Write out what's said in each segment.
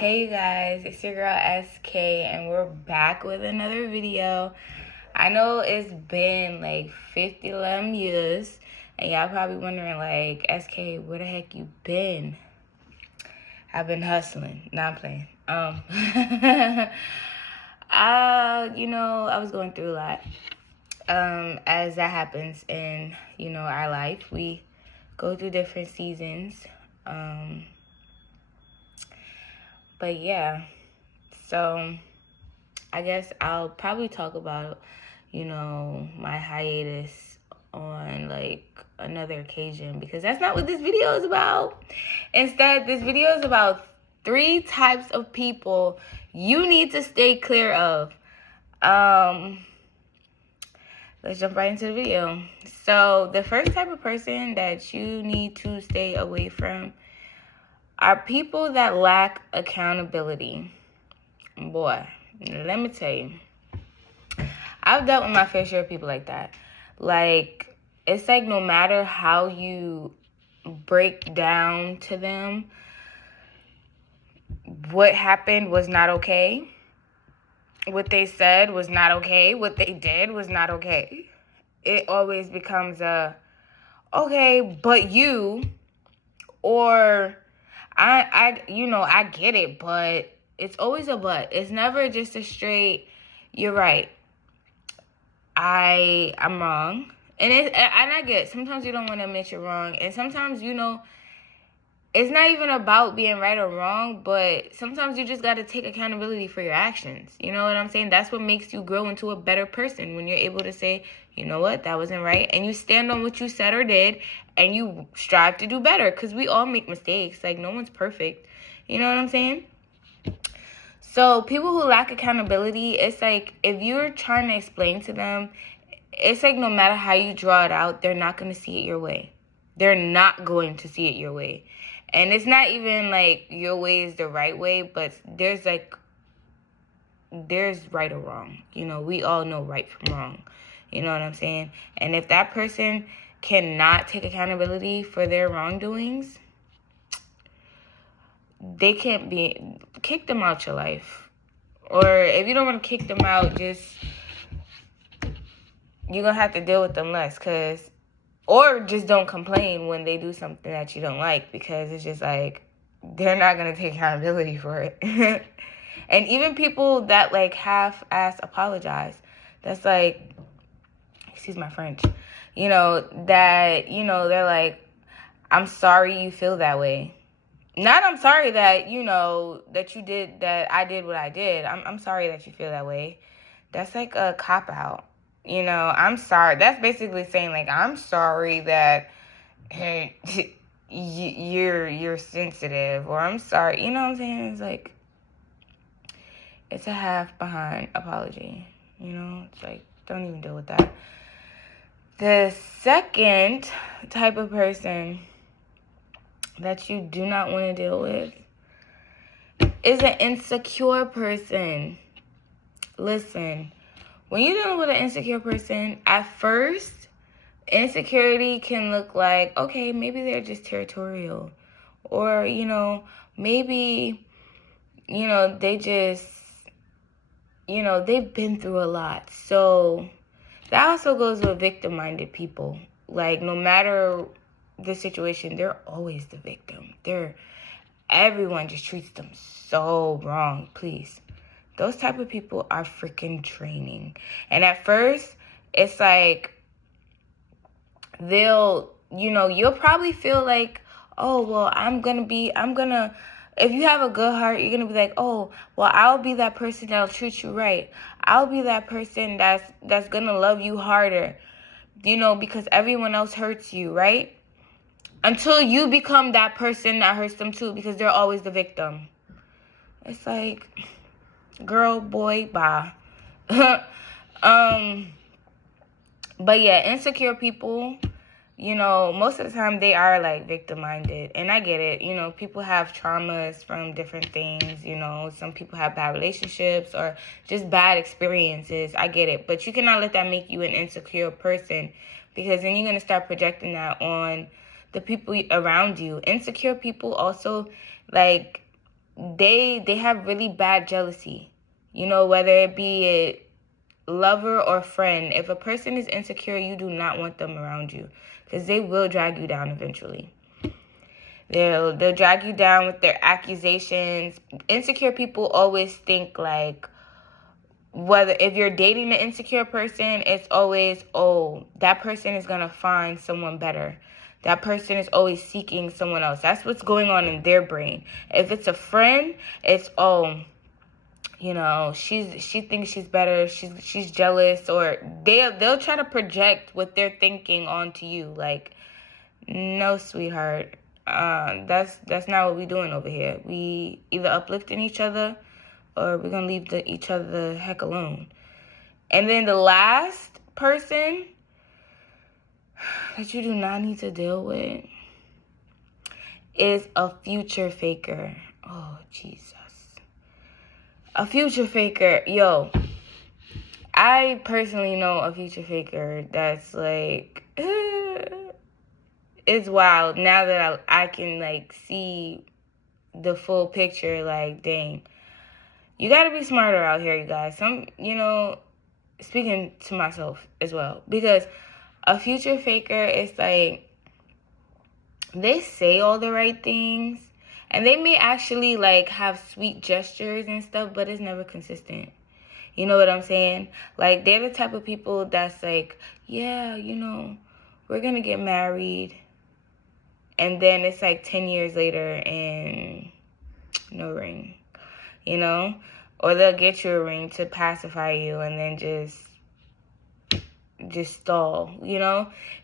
Hey you guys, it's your girl SK and we're back with another video. I know it's been like 50 years and y'all probably wondering like, SK, where the heck you been? I've been hustling. Nah, I'm playing. I was going through a lot. As that happens in, our life, we go through different seasons. But yeah, so I guess I'll probably talk about, my hiatus on like another occasion because that's not what this video is about. Instead, this video is about 3 types of people you need to stay clear of. Let's jump right into the video. So the first type of person that you need to stay away from are people that lack accountability. Boy, let me tell you, I've dealt with my fair share of people like that. Like, it's like no matter how you break down to them, what happened was not okay. What they said was not okay. What they did was not okay. It always becomes okay, but you, or I get it, but it's always a but. It's never just a straight, you're right, I'm wrong. And I get it. Sometimes you don't want to admit you're wrong. And sometimes, it's not even about being right or wrong, but sometimes you just got to take accountability for your actions. You know what I'm saying? That's what makes you grow into a better person, when you're able to say, you know what, that wasn't right. And you stand on what you said or did, and you strive to do better, because we all make mistakes. Like, no one's perfect. You know what I'm saying? So people who lack accountability, it's like if you're trying to explain to them, it's like no matter how you draw it out, they're not going to see it your way. They're not going to see it your way. And it's not even like your way is the right way, but there's right or wrong. We all know right from wrong. You know what I'm saying? And if that person cannot take accountability for their wrongdoings, they can't kick them out your life. Or if you don't want to kick them out, you're going to have to deal with them less, or just don't complain when they do something that you don't like, because it's just like, they're not going to take accountability for it. And even people that like half-ass apologize, that's like, excuse my French, they're like, I'm sorry you feel that way. Not I'm sorry that, that you did, that I did what I did. I'm sorry that you feel that way. That's like a cop-out. I'm sorry. That's basically saying, like, I'm sorry that, hey, you're sensitive, or I'm sorry. You know what I'm saying? It's like, it's a half behind apology. It's like, don't even deal with that. The second type of person that you do not want to deal with is an insecure person. Listen, when you're dealing with an insecure person, at first, insecurity can look like, okay, maybe they're just territorial. Or, maybe, they just, they've been through a lot. So that also goes with victim-minded people. Like, no matter the situation, they're always the victim. Everyone just treats them so wrong, please. Those type of people are freaking draining. And at first, it's like, you'll probably feel like, oh, well, if you have a good heart, you're going to be like, oh, well, I'll be that person that'll treat you right. I'll be that person that's going to love you harder, because everyone else hurts you, right? Until you become that person that hurts them too, because they're always the victim. It's like, girl, boy, bye. But yeah, insecure people, most of the time they are like victim-minded. And I get it. People have traumas from different things. Some people have bad relationships or just bad experiences. I get it. But you cannot let that make you an insecure person, because then you're going to start projecting that on the people around you. Insecure people also, like, they have really bad jealousy. You know, whether it be a lover or friend. If a person is insecure, you do not want them around you, because they will drag you down eventually. They'll drag you down with their accusations. Insecure people always think like, whether if you're dating an insecure person, it's always, oh, that person is going to find someone better. That person is always seeking someone else. That's what's going on in their brain. If it's a friend, it's, oh, you know, she thinks she's better, she's jealous, or they'll try to project what they're thinking onto you. Like, no, sweetheart. That's not what we're doing over here. We either uplifting each other, or we're gonna leave each other the heck alone. And then the last person that you do not need to deal with is a future faker. Oh, Jesus. A future faker. Yo, I personally know a future faker that's like, it's wild. Now that I can like see the full picture, like, dang. You gotta be smarter out here, you guys. Speaking to myself as well. Because a future faker is like, they say all the right things, and they may actually like have sweet gestures and stuff, but it's never consistent. You know what I'm saying? Like, they're the type of people that's like, yeah, we're gonna get married. And then it's like 10 years later and no ring, Or they'll get you a ring to pacify you and then just stall,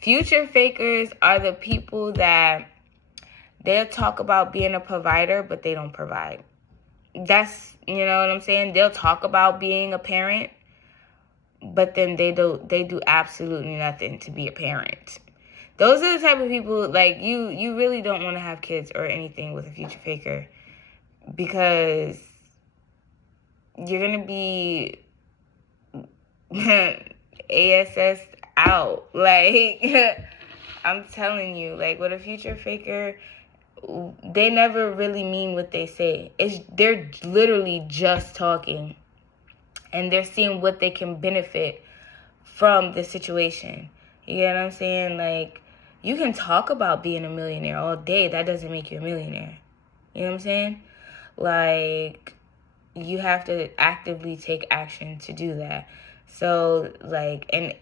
Future fakers are the people that they'll talk about being a provider, but they don't provide. That's, you know what I'm saying? They'll talk about being a parent, but then they do absolutely nothing to be a parent. Those are the type of people, like, you really don't want to have kids or anything with a future faker, because you're going to be ASS out. Like, I'm telling you, like, with a future faker, they never really mean what they say. They're literally just talking, and they're seeing what they can benefit from the situation. You get what I'm saying? Like, you can talk about being a millionaire all day. That doesn't make you a millionaire. You know what I'm saying? Like, you have to actively take action to do that. So, like, and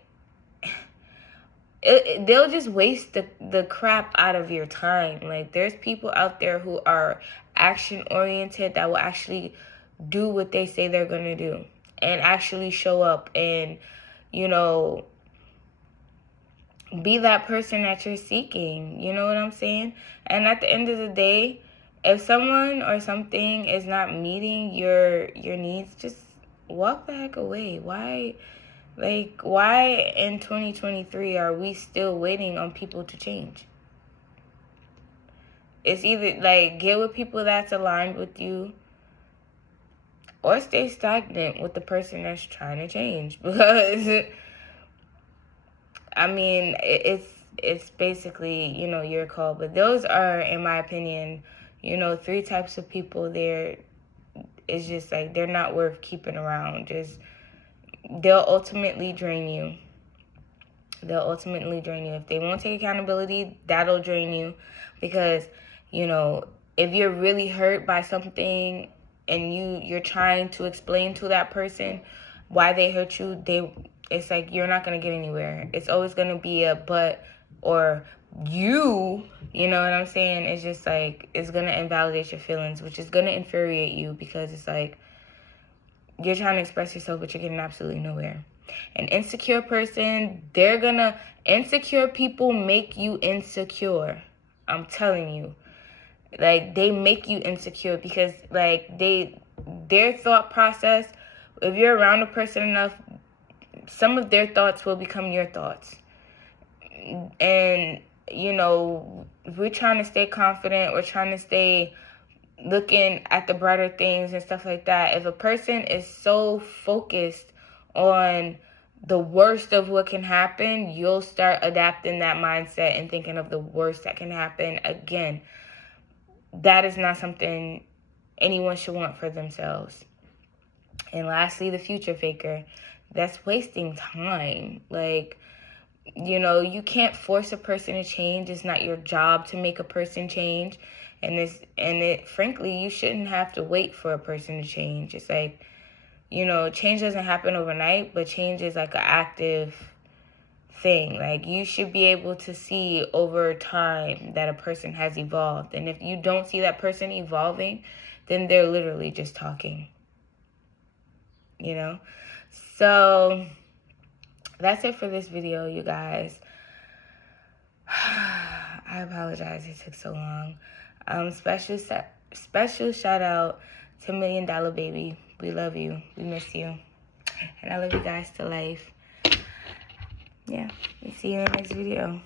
they'll just waste the crap out of your time. Like, there's people out there who are action-oriented that will actually do what they say they're going to do and actually show up and, be that person that you're seeking. You know what I'm saying? And at the end of the day, if someone or something is not meeting your needs, just walk the heck away. Why in 2023 are we still waiting on people to change? It's either like get with people that's aligned with you, or stay stagnant with the person that's trying to change. Because I mean, it's basically, your call. But those are, in my opinion, 3 types of people there. It's just like, they're not worth keeping around. They'll ultimately drain you. If they won't take accountability, that'll drain you. Because, if you're really hurt by something and you're trying to explain to that person why they hurt you, it's like you're not going to get anywhere. It's always going to be a but, or you know what I'm saying? It's just like, it's going to invalidate your feelings, which is going to infuriate you, because it's like, you're trying to express yourself, but you're getting absolutely nowhere. An insecure person, insecure people make you insecure. I'm telling you. Like, they make you insecure because, like, their thought process, if you're around a person enough, some of their thoughts will become your thoughts. And, we're trying to stay confident. We're trying to stay looking at the brighter things and stuff like that. If a person is so focused on the worst of what can happen, you'll start adapting that mindset and thinking of the worst that can happen. Again, that is not something anyone should want for themselves. And lastly, the future faker. That's wasting time. Like, you know, you can't force a person to change. It's not your job to make a person change. And frankly, you shouldn't have to wait for a person to change. It's like, you know, change doesn't happen overnight, but change is like an active thing. Like, you should be able to see over time that a person has evolved. And if you don't see that person evolving, then they're literally just talking. You know? So that's it for this video, you guys. I apologize it took so long. Special shout out to $1 Million Baby. We love you. We miss you. And I love you guys to life. Yeah. See you in the next video.